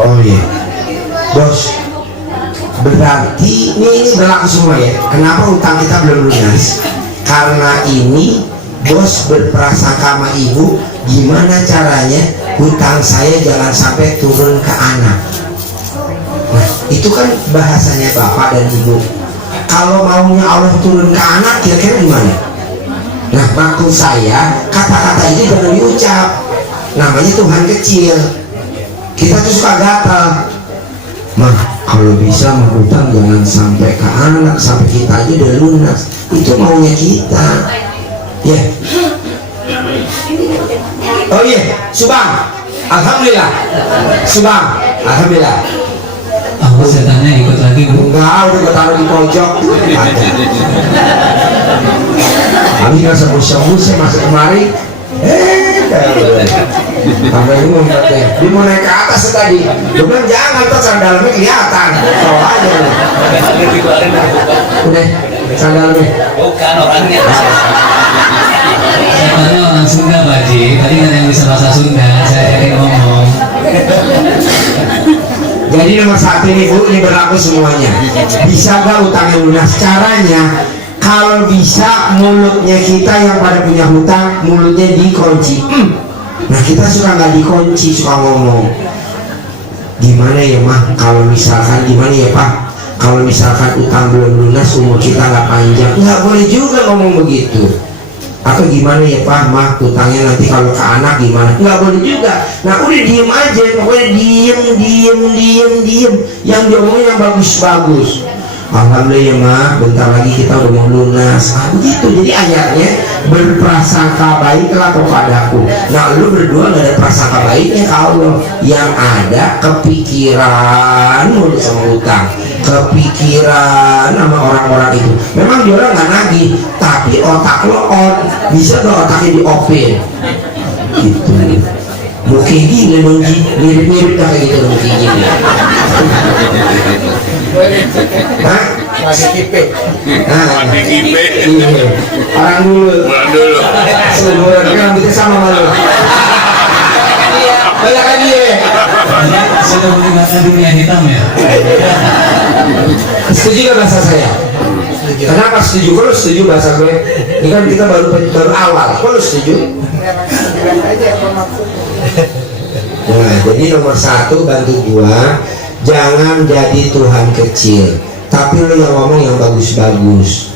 Oh iya, bos. Berarti ini berlaku semua ya. Kenapa utang kita belum lunas? Karena ini bos berprasangka sama ibu, gimana caranya hutang saya jangan sampai turun ke anak. Nah, itu kan bahasanya bapak dan ibu. Kalau maunya Allah turun ke anak, kira-kira gimana? Nah, maksud saya kata-kata ini jangan diucap. Namanya Tuhan kecil. Kita tuh suka gatal. Mah, kalau bisa mah hutang jangan sampai ke anak, sampai kita aja udah lunas. Itu maunya kita. Ya. Yeah. Oh iya, Subang. Alhamdulillah. Subang. Alhamdulillah. Aku setannya ikut lagi, Bu. Enggak, udah gue taruh di pojok. Ada. Kami nggak sembuh-sembuh sih masuk kemari. Sampai ini mau dia mau naik ke atas tadi. Gue bilang jangan, tuh sandalnya kelihatan. Bawa aja. Udah, sandalnya. Bukan orangnya. Setannya orang Sunda, Pak Haji. Tadi kan yang bisa bahasa Sunda, saya yang ngomong. Jadi nomor satu ini Bu, ini berlaku semuanya. Bisa nggak utangnya lunas? Caranya, kalau bisa mulutnya kita yang pada punya hutang, mulutnya dikunci. Nah kita suka nggak dikunci, suka ngomong. Gimana ya mah? Kalau misalkan gimana ya Pak? Kalau misalkan utang belum lunas, umur kita nggak panjang, nggak boleh juga ngomong begitu. Atau gimana ya Pak, mah utangnya nanti kalau ke anak gimana? Nggak boleh juga. Nah udah diem aja, pokoknya diem. Yang diomongin yang bagus-bagus. Alhamdulillah ya mah, bentar lagi kita udah mau lunas. Begitu. Jadi ayatnya berprasangka baiklah kepadaku. Nah lu berdua nggak ada prasangka baiknya ke Allah. Yang ada kepikiran mulu sama utang, kepikiran sama orang-orang itu. Memang dia orang nggak nagih, tapi otak lo on. Bisa tuh otaknya di-open gitu. Mungkin gini dong, mirip-mirip kayak gitu mungkin gini. Hah? Masih kipe. Nah, Masih kipe. iya. Orang dulu. Seluruh kan rambutnya sama malu. Iya, banyak kan dia. Sudah meninggalkan dunia hitam ya. Setuju gak bahasa saya? Kenapa setuju? Kalau setuju bahasa gue, ini kan kita baru awal. Kalau setuju? Nah, jadi nomor satu bantu gua, jangan jadi Tuhan kecil, tapi lo yang ngomong yang bagus-bagus.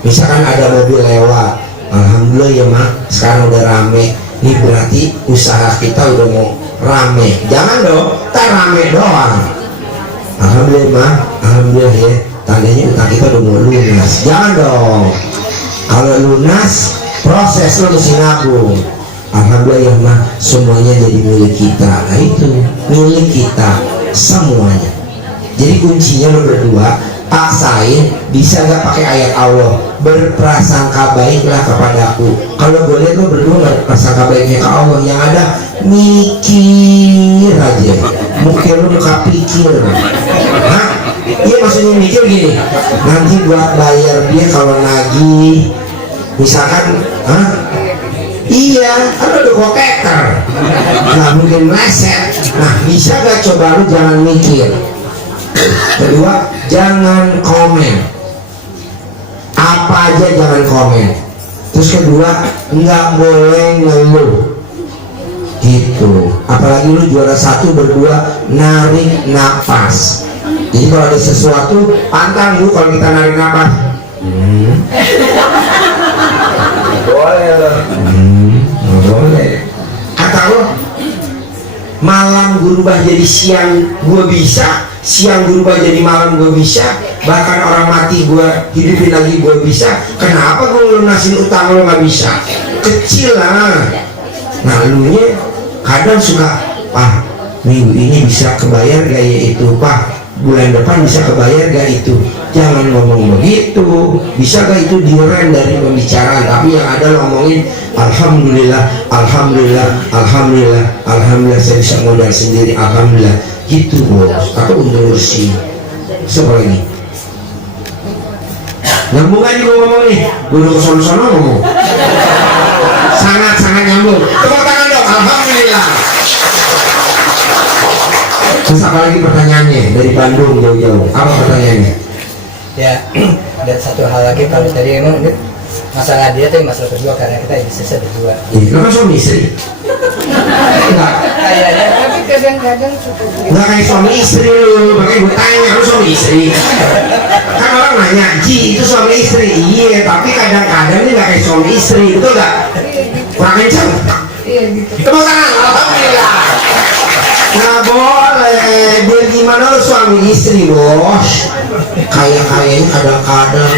Misalkan ada mobil lewat, alhamdulillah ya mak, sekarang udah rame. Ini berarti usaha kita udah mau rame. Jangan dong, tak rame doang. Alhamdulillah mak, alhamdulillah ya, tandanya utang kita udah mau lunas. Jangan dong. Kalau lunas, proses lo mesti nabung. Alhamdulillah ya mah, semuanya jadi milik kita. Nah itu milik kita semuanya. Jadi kuncinya lo berdua paksain, bisa nggak pakai ayat Allah, berprasangka baiklah kepadaku. Kalau gue lihat lo berdua nggak prasangka baiknya ke Allah, yang ada mikir aja, mungkin lo muka pikir. Hah? Iya maksudnya mikir gini, nanti buat bayar dia kalau nagih, misalkan, hah? Iya, kan udah koketer, nggak mungkin meleset. Nah, bisa gak coba lu jangan mikir. Kedua, jangan komen. Apa aja jangan komen. Terus kedua, nggak boleh ngeluh. Gitu. Apalagi lu juara satu berdua narik napas. Jadi kalau ada sesuatu, pantang lu kalau kita narik napas. Boleh loh. Boleh. Kata lo malam berubah jadi siang gue bisa, siang berubah jadi malam gue bisa, bahkan orang mati gue hidupin lagi gue bisa. Kenapa gue lunasin utang lo nggak bisa? Kecil lah. Nah lunya kadang suka, Pak minggu ini bisa kebayar gak ya itu, Pak bulan depan bisa kebayar gak itu. Jangan ngomong begitu. Bisa gak itu direm dari pembicaraan, tapi yang ada ngomongin alhamdulillah, alhamdulillah, alhamdulillah, alhamdulillah saya bisa modal sendiri, alhamdulillah gitu bos. Atau untung bersih. Siapa lagi? Nyambung aja gue ngomong nih. Gue udah kesana-sana ngomong. Sangat-sangat nyambung. Tepuk tangan dong. Alhamdulillah. Terus apa lagi pertanyaannya dari Bandung jauh-jauh? Apa pertanyaannya? Ya, dan satu hal lagi kalau tadi emang ini masalah dia tuh masalah berdua karena kita bisa berdua. Lo kan suami istri? Enggak. Kayaknya Tapi kadang-kadang suka gitu. Enggak kayak suami istri lu, makanya gue tanya lu suami istri. Kan orang nanya, Ji itu suami istri. Iya, tapi kadang-kadang ini enggak kayak suami istri, betul enggak? Iya gitu. Kurang kencang. Iya gitu. Tepuk tangan, alhamdulillah. Nggak boleh, biar gimana lu suami istri bos. Kayaknya kadang-kadang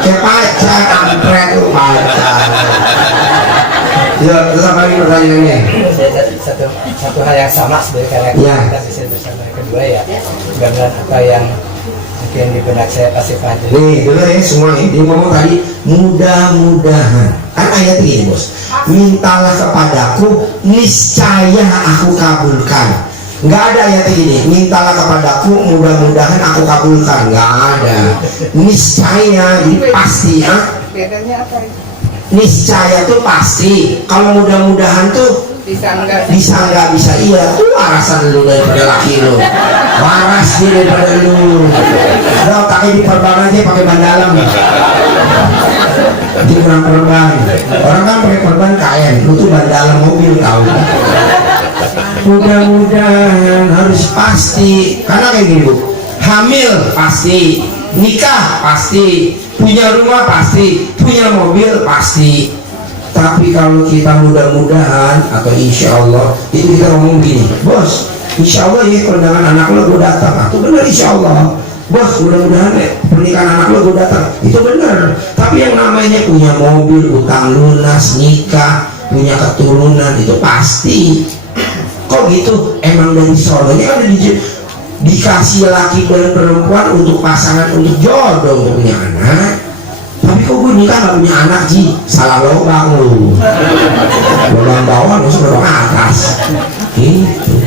kayak pacar, ampret lu pacar. Ya, terus apa lagi pertanyaannya? satu hal yang sama sebenarnya karena Ya. kita bisa bersama. Kedua ya, gambaran apa yang mungkin di benak saya pasti paham. Nih, dengar ya semua ya. Dia ngomong tadi, mudah-mudahan. Kan ayat ini bos. Mintalah kepadaku, niscaya aku kabulkan. Nggak ada ayat ini. Mintalah kepadaku, mudah-mudahan aku kabulkan. Nggak ada. Niscaya, jadi pasti ya. Bedanya apa itu? Niscaya tuh pasti. Kalau mudah-mudahan tuh Bisa enggak? bisa nggak bisa iya. Tuh warasan lu daripada laki lu. Waras dia daripada lu. Udah otaknya diperban aja pakai ban dalam. Dia kurang perban. Orang kan pakai perban kain. Lu tuh ban dalam mobil tahu. Mudah-mudahan harus pasti. Karena kayak gini bu. Hamil pasti. Nikah pasti. Punya rumah pasti. Punya mobil pasti. Tapi kalau kita mudah-mudahan atau insya Allah itu kita ngomong gini, bos, insya Allah ya kondangan anak lo gue datang, itu benar insya Allah. Bos, mudah-mudahan ya pernikahan anak lo gue datang, itu benar. Tapi yang namanya punya mobil, utang lunas, nikah, punya keturunan itu pasti. Kok gitu? Emang dari soalnya kan dikasih laki dan perempuan untuk pasangan, untuk jodoh, untuk punya anak. Tapi kok gue nikah gak punya anak Ji? Salah lubang lu. Lubang bawah masuk lubang atas. Gitu.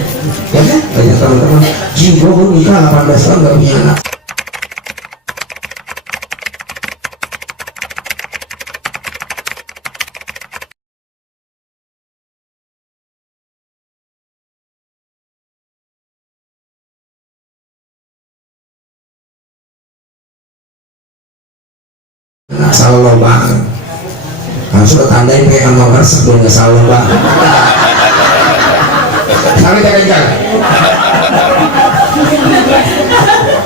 Ya kan? Banyak teman-teman Ji gue nikah 18 tahun gak punya anak. Salah lubang. Harus lo tandain kayak nomor sebelum gak salah lubang. Sampai kencang.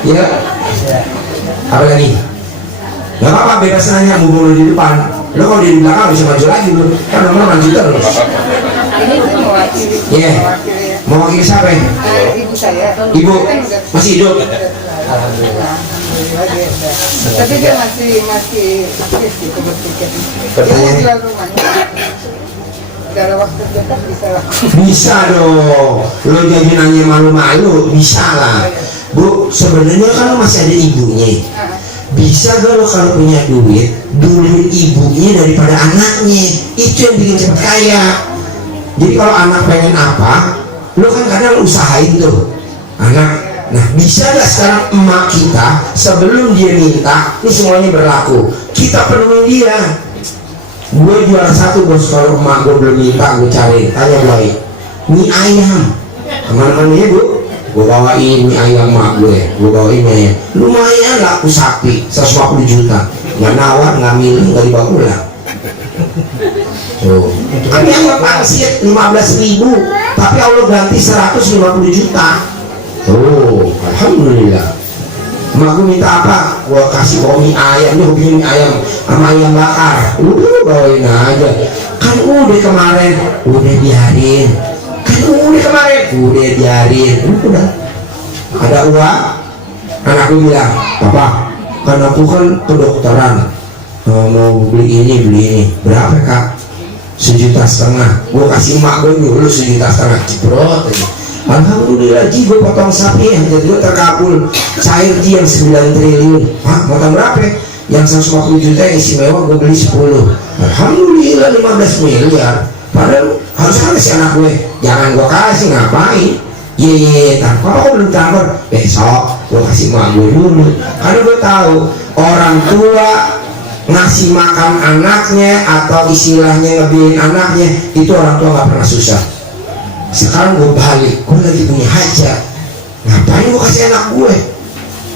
Ya. Apa lagi? Gak apa-apa, bebas nanya, mumpung lo di depan. Lo kalau di belakang bisa maju lagi lo. Kan nomor maju terus. Ini tuh mewakili. Iya. Mewakili ya. Mau wakil siapa ya? Ibu saya. Ibu Kan udah- masih hidup. Alhamdulillah. Alhamdulillah dia udah. Tapi dia masih aktif gitu berpikir. Dia mau Pertanyaan. jual rumahnya. Dalam waktu dekat bisa lah. Bisa dong. Lo jadi nanya malu-malu, bisa lah. Bu, sebenarnya kan lo masih ada ibunya. Bisa gak lo kalau punya duit, duluin ibunya daripada anaknya. Itu yang bikin cepet kaya. Jadi kalau anak pengen apa, lo kan kadang usahain tuh anak. Nah, bisa gak sekarang emak kita sebelum dia minta, ini semuanya berlaku, kita penuhin dia. Gue juara satu bos, kalau emak gue belum minta gue cari, tanya baik mie ayam kemana-mana ya bu, gue bawain mie ayam emak gue bawain mie ayam, lumayan laku sapi 150 juta, nggak nawar, nggak milih, nggak dibawa pulang. Tuh, kami ayam pangsit 15.000, tapi Allah ganti 150 juta. Tuh, alhamdulillah. Emak gue minta apa? Gue kasih bawa mie ayam, dia hobinya mie ayam sama ayam bakar. Udah bawain aja. Kan udah kemarin, udah biarin. Kan udah kemarin, udah biarin. Udah. Ada uang. Anak gue bilang, papa, kan aku kan kedokteran, mau beli ini. Berapa kak? 1,5 juta. Gue kasih emak gue dulu 1,5 juta. Ciprot aja. Alhamdulillah Ji, gue potong sapi ya, jadi gue terkabul. Cair Ji yang 9 triliun. Hah, potong berapa? Yang 150 juta yang istimewa gue beli 10. Alhamdulillah 15 miliar. Padahal harusnya kasih anak gue. Jangan gue kasih, ngapain? Iya, papa kok belum transfer? Besok gue kasih emak gue dulu. Karena gue tahu orang tua ngasih makan anaknya atau istilahnya ngebiayain anaknya, itu orang tua nggak pernah susah. Sekarang gue balik, gue lagi punya hajat, ngapain gue kasih anak gue?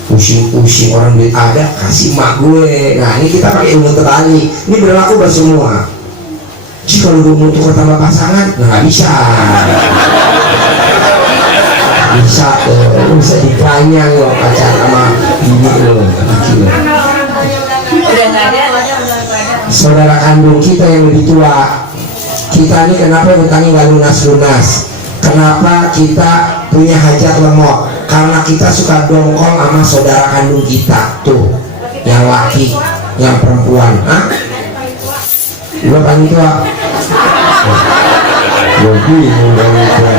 Pusing-pusing orang duit ada, kasih mak gue. Nah ini kita pakai ilmu terbalik, ini berlaku buat semua. Jika kalau gue mau tukar tambah pasangan, nggak bisa. Bisa tuh, bisa dikanyang loh pacar sama bini lo, laki lo. Saudara kandung kita yang lebih tua, kita ini kenapa hutangnya nggak lunas-lunas? Kenapa kita punya hajat lemot? Karena kita suka dongkol sama saudara kandung kita tuh, yang laki, yang perempuan. Hah? Gue paling tua. Gue bingung paling tua.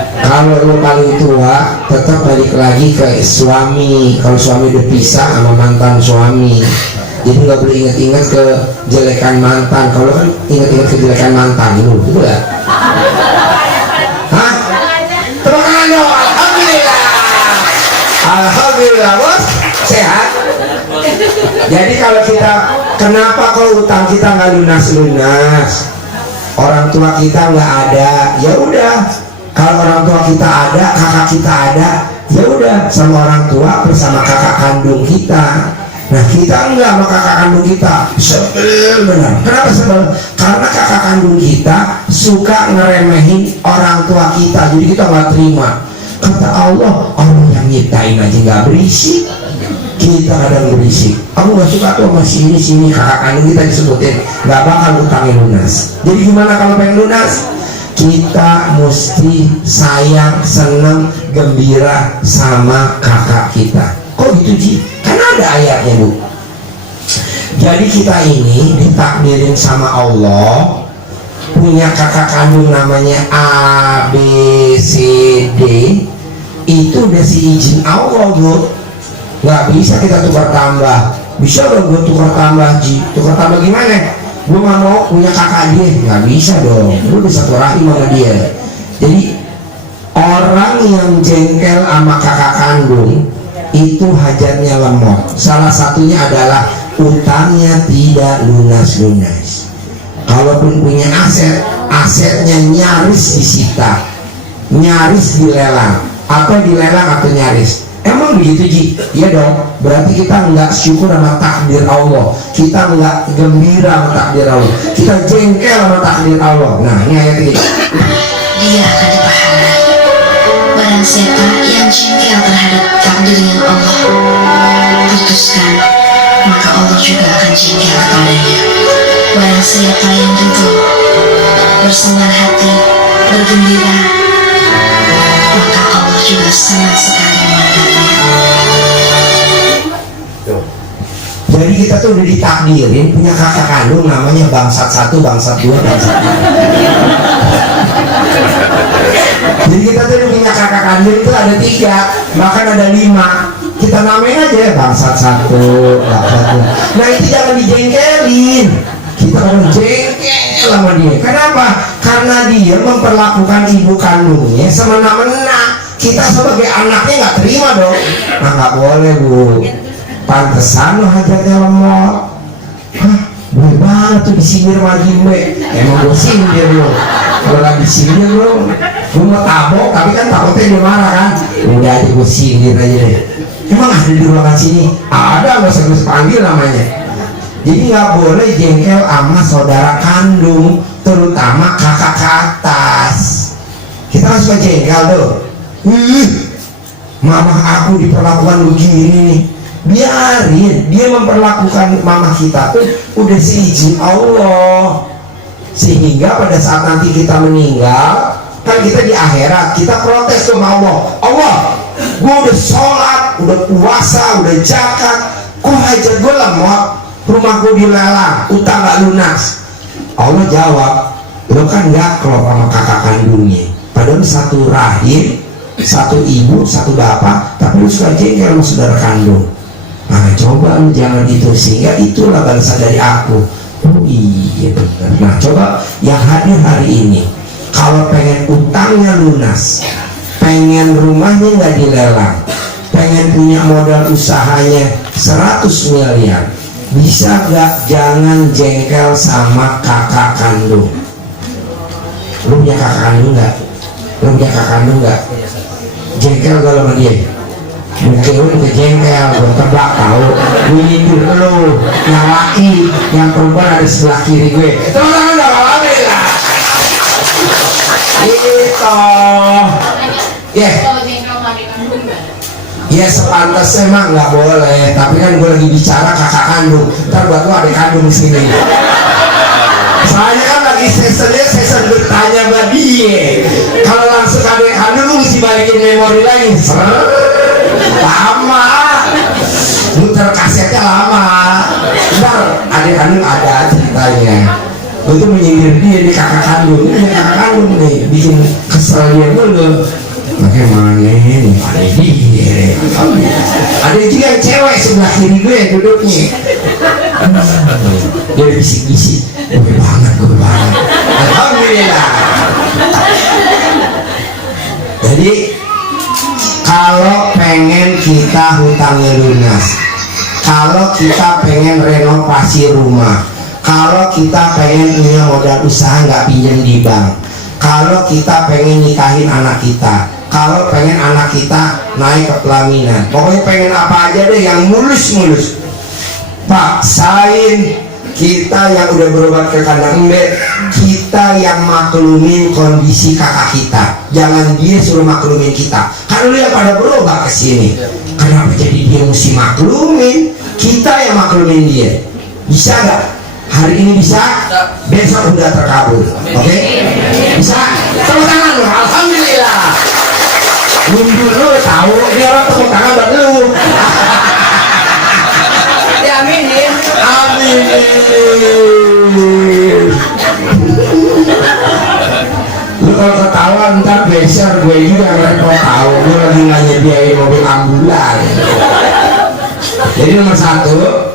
Kalau lo paling tua, tetap balik lagi ke suami. Kalau suami udah pisah sama mantan suami, jadi nggak boleh ingat-ingat kejelekan mantan. Kalau kan ingat-ingat kejelekan mantan itu, betul ya? Hah? Terima kasih. Alhamdulillah. Alhamdulillah bos, sehat. Jadi kalau kita, kenapa kalau utang kita nggak lunas-lunas? Orang tua kita nggak ada, ya udah. Kalau orang tua kita ada, kakak kita ada, ya udah sama orang tua bersama kakak kandung kita. Nah kita enggak sama kakak kandung kita, sebel benar. Kenapa sebel? Karena kakak kandung kita suka ngeremehin orang tua kita, jadi kita nggak terima. Kata Allah, Allah yang nyiptain aja nggak berisik, kita kadang berisik. Aku nggak suka tuh sama sini kakak kandung kita disebutin, nggak bakal utangnya lunas. Jadi gimana kalau pengen lunas? Kita mesti sayang, senang, gembira sama kakak kita. Kok gitu Ji? Karena ada ayatnya Bu. Jadi kita ini ditakdirin sama Allah punya kakak kandung namanya A, B, C, D. Itu udah si izin Allah Bu. Nggak bisa kita tukar tambah. Bisa dong gue tukar tambah Ji. Tukar tambah gimana? Gue gak mau punya kakak dia, nggak bisa dong. Lu bisa satu rahim sama dia. Jadi orang yang jengkel sama kakak kandung itu hajatnya lemot. Salah satunya adalah utangnya tidak lunas-lunas. Kalaupun punya aset, asetnya nyaris disita, nyaris dilelang. Apa dilelang atau nyaris? Emang begitu Ji? Iya dong. Berarti kita nggak syukur sama takdir Allah, kita nggak gembira sama takdir Allah, kita jengkel sama takdir Allah. Nah ini ayat ini. Dia akan dipahala. Barang siapa yang jengkel terhadap takdir yang Allah putuskan, maka Allah juga akan jengkel kepadanya. Barang siapa yang ridho, bersenang hati, bergembira, maka Allah juga senang sekali melihatnya. Jadi kita tuh udah ditakdirin punya kakak kandung namanya bangsat 1, bangsat 2, bangsat 3. Jadi kita tuh punya kakak kandung itu ada 3, bahkan ada 5. Kita namain aja bangsat 1, bangsat 2. Nah itu jangan dijengkelin. Kita harus jengkel sama dia. Kenapa? Karena dia memperlakukan ibu kandungnya semena-mena. Kita sebagai anaknya nggak terima dong. Nah nggak boleh Bu. Pantesan lo hajatnya lemot. Hah, boleh banget tuh disindir lagi gue. Emang gue sindir lo. Kalau lagi sindir lo, gue mau tabok, tapi kan takutnya dia marah kan. Udah aja gue sindir aja deh. Emang ada di ruangan sini? Ada, nggak usah gue panggil namanya. Jadi nggak boleh jengkel sama saudara kandung, terutama kakak ke atas. Kita kan suka jengkel tuh. Mama aku diperlakukan begini nih. Biarin dia memperlakukan mama kita tuh udah seizin Allah, sehingga pada saat nanti kita meninggal kan kita di akhirat kita protes sama Allah. Allah, gue udah sholat, udah puasa, udah zakat, kok hajat gue lemot, rumah gue dilelang, utang gak lunas. Allah jawab, lo kan gak klop sama kakak kandungnya, padahal satu rahim, satu ibu, satu bapak, tapi lu suka jengkel sama saudara kandung. Nah coba lu jangan itu, sehingga itulah balasan dari aku. Oh iya benar. Nah coba yang hadir hari ini, kalau pengen utangnya lunas, pengen rumahnya nggak dilelang, pengen pengen punya modal usahanya 100 miliar, bisa gak jangan jengkel sama kakak kandung? Lu punya kakak kandung gak? Lu punya kakak kandung gak? Jengkel gak sama dia? Mungkin lu ke jengkel, gue tebak tau. Gue nyindir lu, yang laki, yang perempuan ada sebelah kiri gue. Teman-teman gak apa-apa lah. Gitu. Ya sepantasnya emang nggak boleh, tapi kan gue lagi bicara kakak kandung, ntar buat lo adik kandung di sini. Soalnya kan lagi season bertanya buat dia. Kalau langsung adik kandung lu mesti balikin memori lagi. Lama, muter kasetnya lama. Ntar adik kandung ada ceritanya. Gue tuh menyindir dia di kakak kandung, ini kakak kandung nih, bikin kesel dia dulu. Makanya mana nih, ada dia. Ada juga yang cewek sebelah kiri gue duduknya. Dia bisik-bisik, gue banget. Alhamdulillah. Jadi kalau pengen kita hutangnya lunas, kalau kita pengen renovasi rumah, kalau kita pengen punya modal usaha nggak pinjam di bank, kalau kita pengen nikahin anak kita, kalau pengen anak kita naik ke pelaminan, pokoknya pengen apa aja deh yang mulus-mulus, paksain kita yang udah berobat ke kandang embe, kita yang maklumin kondisi kakak kita, jangan dia suruh maklumin kita. Kan lu yang pada berobat ke sini, kenapa jadi dia mesti maklumin? Kita yang maklumin dia, bisa nggak? Hari ini bisa, besok udah terkabul, oke? Bisa? Tepuk tangan lu, alhamdulillah. Mundur lu tahu, ini orang tepuk tangan buat lu. Diaminin. Amin. Lu kalau ketawa ntar beser gue juga repot tahu, gue lagi nggak nyediain mobil ambulan. Jadi nomor 1,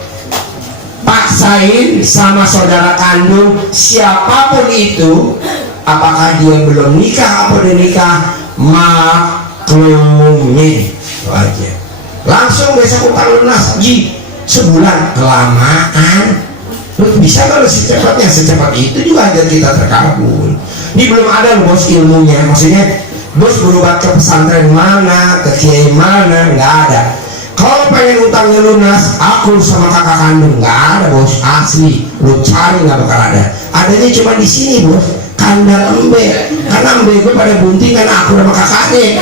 paksain sama saudara kandung siapapun itu, apakah dia belum nikah apa udah nikah, maklumi itu aja. Langsung besok utang lunas, sebulan kelamaan. Lu bisa kalau secepat itu juga aja kita terkabul. Ini belum ada loh bos ilmunya, maksudnya bos berobat ke pesantren mana, ke kiai mana, nggak ada. Kalau pengen utangnya lunas, aku sama kakak kandung nggak ada bos, asli. Lu cari nggak bakal ada. Adanya cuma di sini bos, kandang embe. Karena embe gue pada bunting kan aku sama kakaknya.